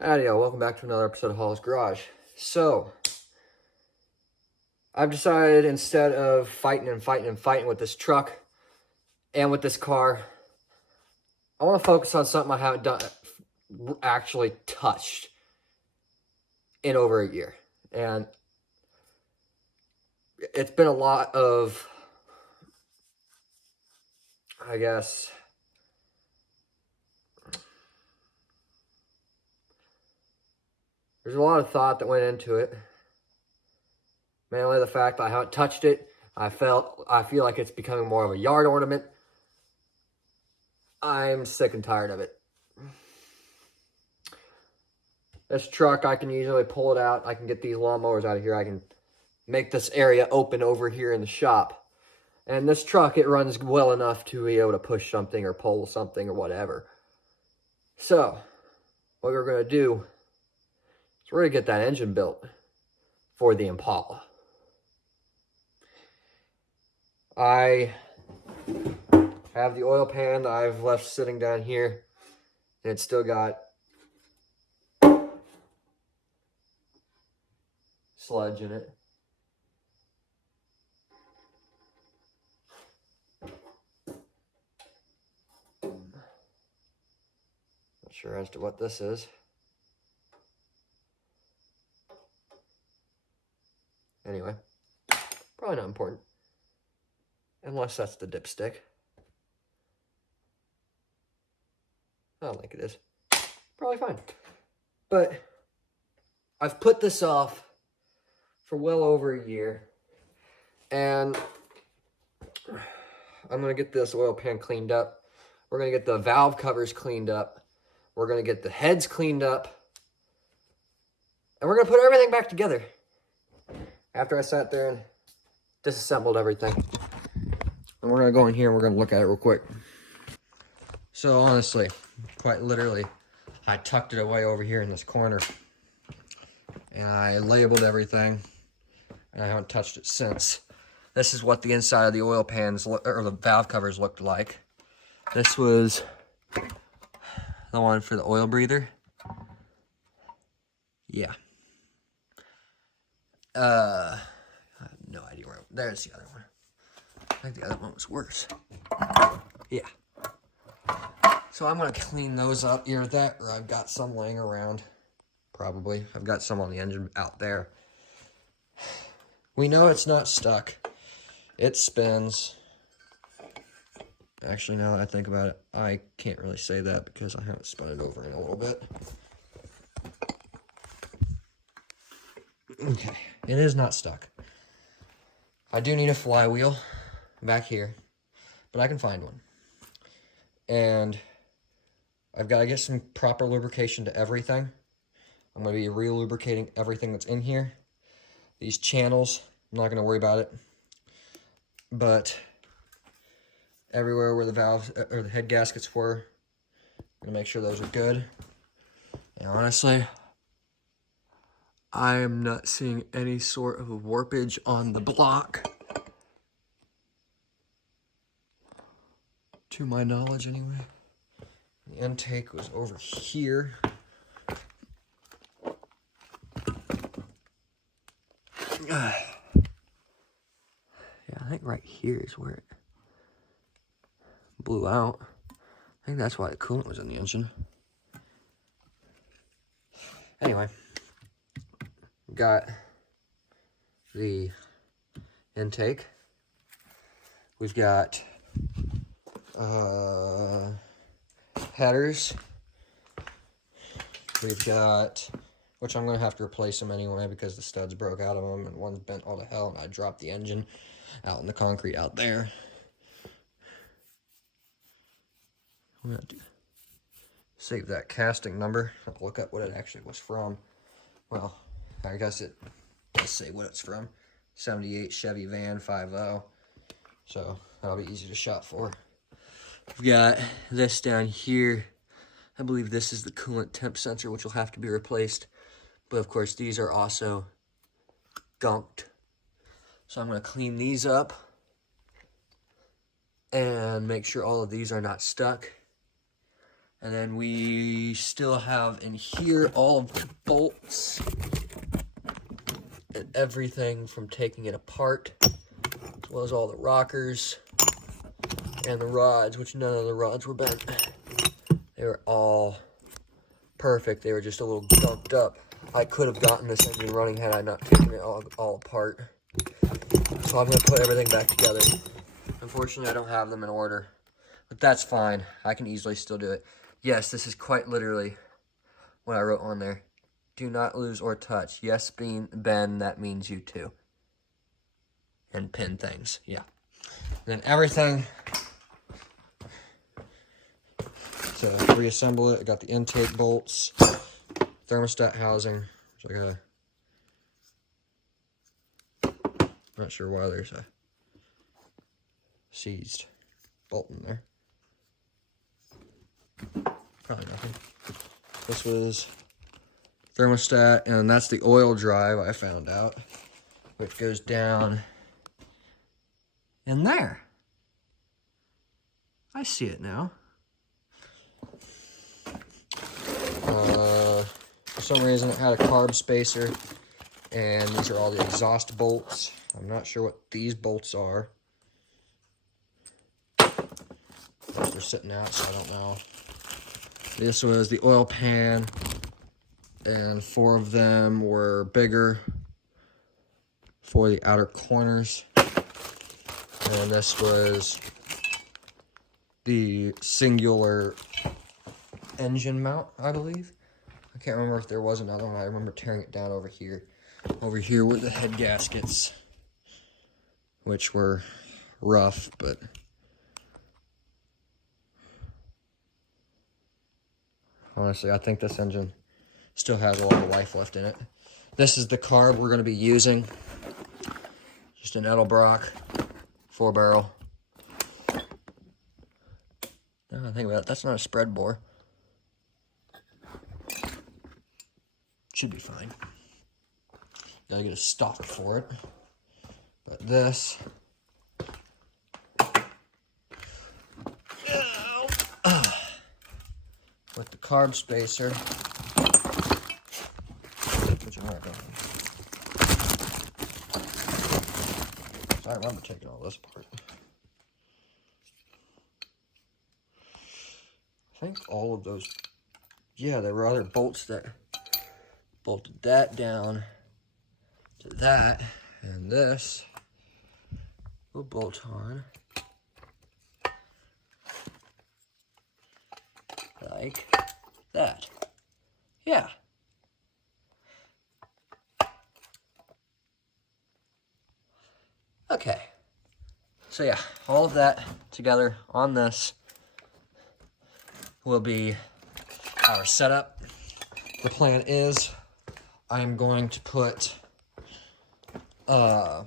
Howdy, welcome back to another episode of Hall's Garage. So, I've decided instead of fighting with this truck and with this car, I want to focus on something I haven't actually touched in over a year. And it's been a lot of, I guess, there's a lot of thought that went into it. Mainly the fact that I haven't touched it. I feel like it's becoming more of a yard ornament. I'm sick and tired of it. This truck, I can usually pull it out. I can get these lawnmowers out of here. I can make this area open over here in the shop. And this truck, it runs well enough to be able to push something or pull something or whatever. So, what we're going to do is we're going to get that engine built for the Impala. I have the oil pan that I've left sitting down here, and it's still got sludge in it. Not sure as to what this is. Anyway, probably not important. Unless that's the dipstick. I don't think it is. Probably fine. But I've put this off for well over a year. And I'm going to get this oil pan cleaned up. We're going to get the valve covers cleaned up. We're going to get the heads cleaned up. And we're going to put everything back together. After I sat there and disassembled everything. And we're going to go in here and we're going to look at it real quick. So honestly, quite literally, I tucked it away over here in this corner. And I labeled everything. And I haven't touched it since. This is what the inside of the oil pans, or the valve covers looked like. This was the one for the oil breather. Yeah. I have no idea where, there's the other one. I think the other one was worse. Yeah. So I'm going to clean those up. Either that or I've got some laying around. Probably. I've got some on the engine out there. We know it's not stuck. It spins. Actually, now that I think about it, I can't really say that because I haven't spun it over in a little bit. Okay, it is not stuck. I do need a flywheel back here, but I can find one. And I've got to get some proper lubrication to everything. I'm going to be re-lubricating everything that's in here. These channels, I'm not going to worry about it. But everywhere where the valves or the head gaskets were, I'm going to make sure those are good. And honestly, I am not seeing any sort of warpage on the block. To my knowledge, anyway. The intake was over here. Yeah, I think right here is where it blew out. I think that's why the coolant was in the engine. Anyway, got the intake. We've got headers. We've got, which I'm going to have to replace them anyway because the studs broke out of them and one's bent all to hell and I dropped the engine out in the concrete out there. I'm going to save that casting number. I'll look up what it actually was from. Well, I guess it does say what it's from. 78 Chevy van 5.0. So that'll be easy to shop for. We've got this down here. I believe this is the coolant temp sensor, which will have to be replaced. But of course, these are also gunked. So I'm going to clean these up and make sure all of these are not stuck. And then we still have in here all of the bolts and everything from taking it apart, as well as all the rockers and the rods, which none of the rods were bent. They were all perfect. They were just a little gunked up. I could have gotten this engine running had I not taken it all apart. So I'm going to put everything back together. Unfortunately, I don't have them in order, but that's fine. I can easily still do it. Yes, this is quite literally what I wrote on there. Do not lose or touch. Yes, Ben, that means you too. And pin things, yeah. And then everything, to reassemble it, I got the intake bolts, thermostat housing. So I got not sure why there's a seized bolt in there. Probably nothing. This was thermostat, and that's the oil drive I found out, which goes down in there. I see it now. For some reason, it had a carb spacer, and these are all the exhaust bolts. I'm not sure what these bolts are. They're sitting out, so I don't know. This was the oil pan, and 4 of them were bigger for the outer corners. And this was the singular engine mount, I believe. I can't remember if there was another one. I remember tearing it down over here. Over here were the head gaskets, which were rough, but honestly, I think this engine still has a lot of life left in it. This is the carb we're going to be using. Just an Edelbrock 4-barrel. Now I think about it, that's not a spread bore. Should be fine. Gotta get a stock for it. But this with the carb spacer, which I don't. So I remember taking all this apart. I think all of those, yeah, there were other bolts that bolted that down to that, and this will bolt on like that. Yeah. Okay. So yeah, all of that together on this will be our setup. The plan is I'm going to put all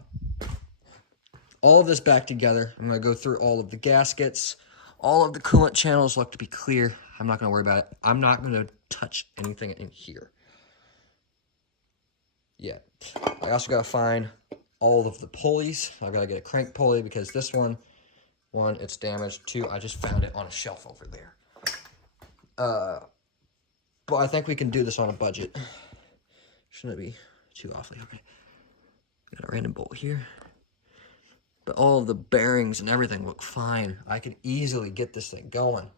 of this back together. I'm going to go through all of the gaskets. All of the coolant channels look to be clear. I'm not going to worry about it. I'm not going to touch anything in here yet. I also got to find all of the pulleys. I've got to get a crank pulley because this one, it's damaged. 2, I just found it on a shelf over there. But I think we can do this on a budget. Shouldn't it be too awfully high? Got a random bolt here. But all of the bearings and everything look fine. I could easily get this thing going.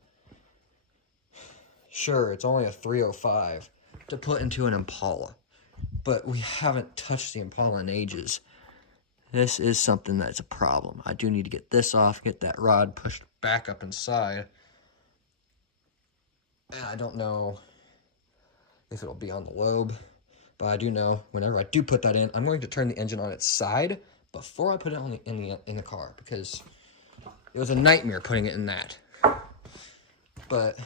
Sure, it's only a 305 to put into an Impala. But we haven't touched the Impala in ages. This is something that's a problem. I do need to get this off, get that rod pushed back up inside. And I don't know if it'll be on the lobe. But I do know whenever I do put that in, I'm going to turn the engine on its side before I put it on in the car, because it was a nightmare putting it in that. But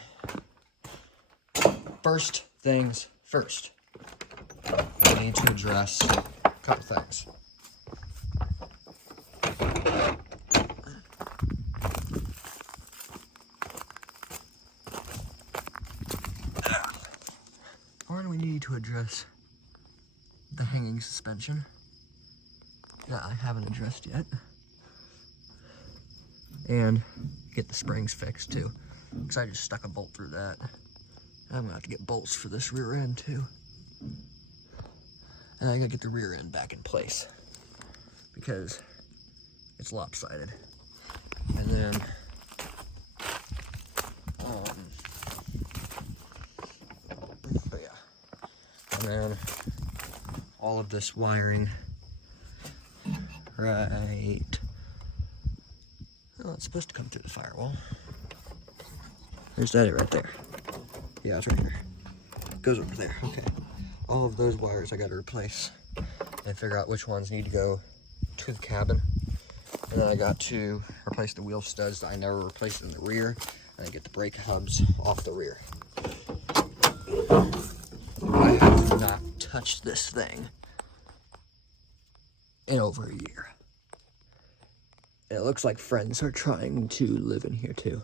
first things first, I need to address a couple things. One, we need to address the hanging suspension that I haven't addressed yet, and get the springs fixed too. because I just stuck a bolt through that. I'm gonna have to get bolts for this rear end too. And I gotta get the rear end back in place because it's lopsided. And then, but yeah. And then all of this wiring, right. Oh, it's supposed to come through the firewall. There's that right there. Yeah, it's right here. It goes over there. Okay. All of those wires I got to replace and figure out which ones need to go to the cabin. And then I got to replace the wheel studs that I never replaced in the rear, and then get the brake hubs off the rear. I have not touched this thing in over a year. It looks like friends are trying to live in here too.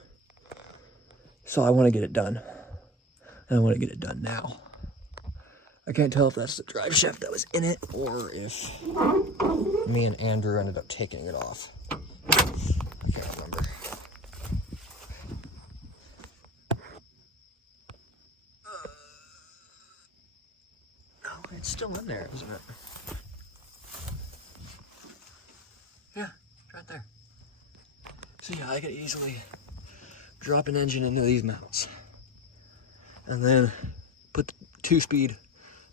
So I want to get it done. And I want to get it done now. I can't tell if that's the drive shaft that was in it or if me and Andrew ended up taking it off. I can't remember. No, it's still in there, isn't it? Yeah, it's right there. So yeah, I could easily drop an engine into these mounts. And then put the 2-speed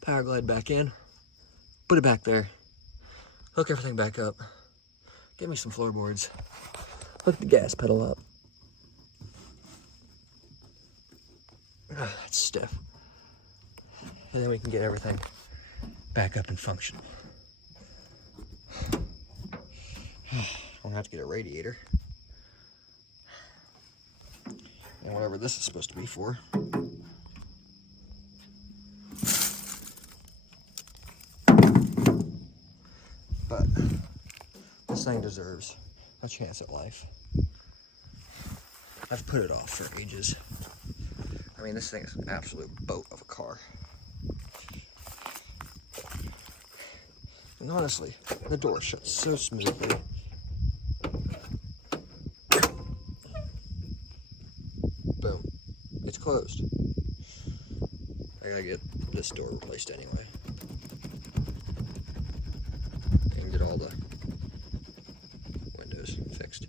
power glide back in, put it back there, hook everything back up, get me some floorboards, hook the gas pedal up. That's stiff. And then we can get everything back up and functional. I'm gonna have to get a radiator. And whatever this is supposed to be for. But this thing deserves a chance at life. I've put it off for ages. I mean, this thing is an absolute boat of a car. And honestly, the door shuts so smoothly. Boom. It's closed. I gotta get this door replaced anyway. And get all the windows fixed.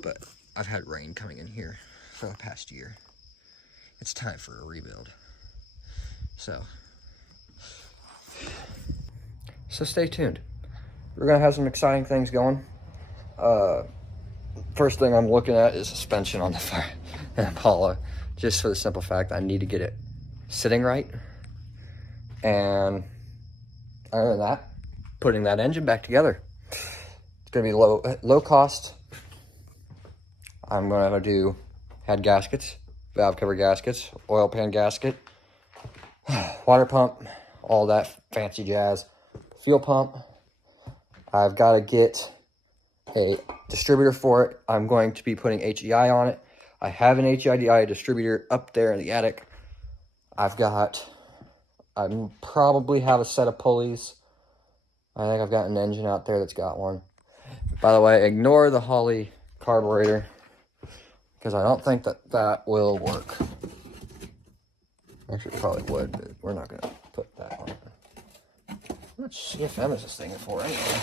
But I've had rain coming in here for the past year. It's time for a rebuild. So stay tuned. We're gonna have some exciting things going. First thing I'm looking at is suspension on the Impala, just for the simple fact I need to get it sitting right. And other than that, putting that engine back together. It's gonna be low cost. I'm gonna do head gaskets, valve cover gaskets, oil pan gasket, water pump, all that fancy jazz. Fuel pump. I've got to get a distributor for it. I'm going to be putting HEI on it. I have an HEI distributor up there in the attic. I probably have a set of pulleys. I think I've got an engine out there that's got one. By the way, ignore the Holley carburetor because I don't think that will work. Actually, it probably would, but we're not going to put that on it. How much CFM is this thing for anyway?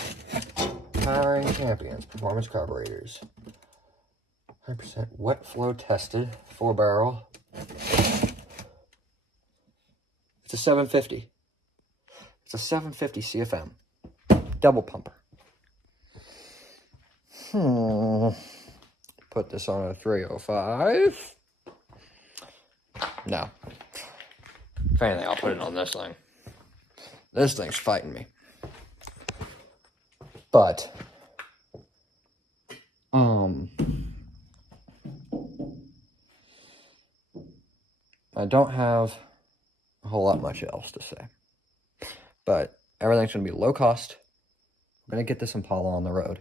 Powering Champions Performance Carburetors. 100% wet flow tested, 4-barrel. It's a 750. It's a 750 CFM. Double pumper. Put this on a 305. No. If anything, I'll put it on this thing. This thing's fighting me. But, I don't have a whole lot much else to say. But everything's going to be low cost. We're going to get this Impala on the road.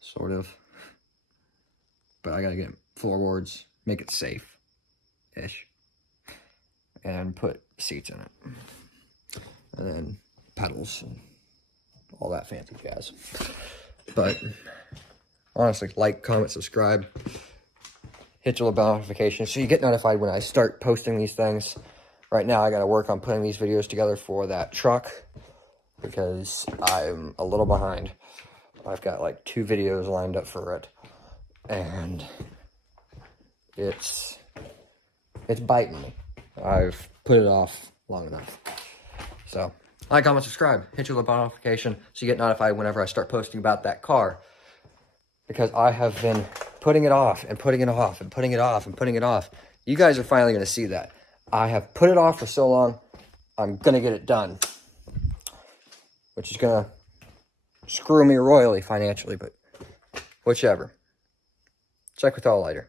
Sort of. But I got to get floorboards, make it safe-ish. And put seats in it. And then pedals and all that fancy jazz. But honestly, like, comment, subscribe. hit your little bell notification so you get notified when I start posting these things. Right now, I got to work on putting these videos together for that truck because I'm a little behind. I've got like 2 videos lined up for it, and it's biting me. I've put it off long enough. So, like, comment, subscribe, hit your little bell notification so you get notified whenever I start posting about that car. Because I have been putting it off and putting it off and putting it off and putting it off. You guys are finally going to see that. I have put it off for so long, I'm going to get it done. Which is going to screw me royally financially, but whichever. Check with all later.